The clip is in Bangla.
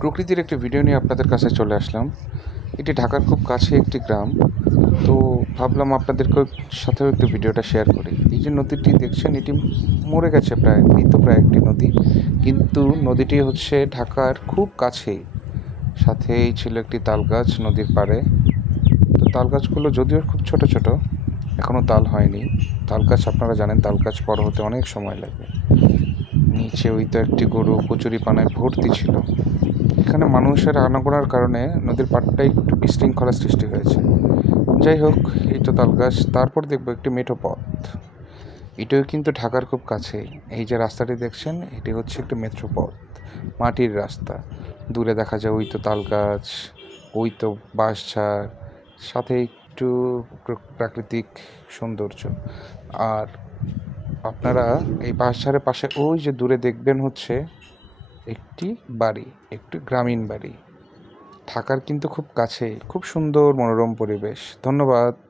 প্রকৃতির একটি ভিডিও নিয়ে আপনাদের কাছে চলে আসলাম। এটি ঢাকার খুব কাছে একটি গ্রাম। তো ভাবলাম আপনাদেরকেও সাথেও একটু ভিডিওটা শেয়ার করি। এই যে নদীটি দেখছেন, এটি মরে গেছে, প্রায় মৃতপ্রায় একটি নদী। কিন্তু নদীটি হচ্ছে ঢাকার খুব কাছেই। সাথেই ছিল একটি তাল গাছ নদীর পাড়ে। তো তাল গাছগুলো যদিও খুব ছোট ছোট, এখনও তাল হয়নি। তাল গাছ আপনারা জানেন, তাল গাছ বড় হতে অনেক সময় লাগে। নিচে ওই তো একটি গরু কচুরি পানায় ভর্তি ছিল। এখানে মানুষের আনাগোনার কারণে নদীর পাড়টায় একটু বিশৃঙ্খলা সৃষ্টি হয়েছে। যাই হোক, এই তো তাল গাছ। তারপর দেখবো একটি মেঠো পথ। এটাও কিন্তু ঢাকার খুব কাছেই। এই যে রাস্তাটি দেখছেন, এটি হচ্ছে একটি মেঠো পথ, মাটির রাস্তা। দূরে দেখা যায় ওই তো তাল গাছ, ওই তো বাঁশঝাড়, সাথে একটু প্রাকৃতিক সৌন্দর্য। আর আপনারা এই বাঁশঝাড়ের পাশে ওই যে দূরে দেখবেন হচ্ছে একটি বাড়ি, একটি গ্রামীণ বাড়ি। ঢাকার কিন্তু খুব কাছেই, খুব সুন্দর মনোরম পরিবেশ। ধন্যবাদ।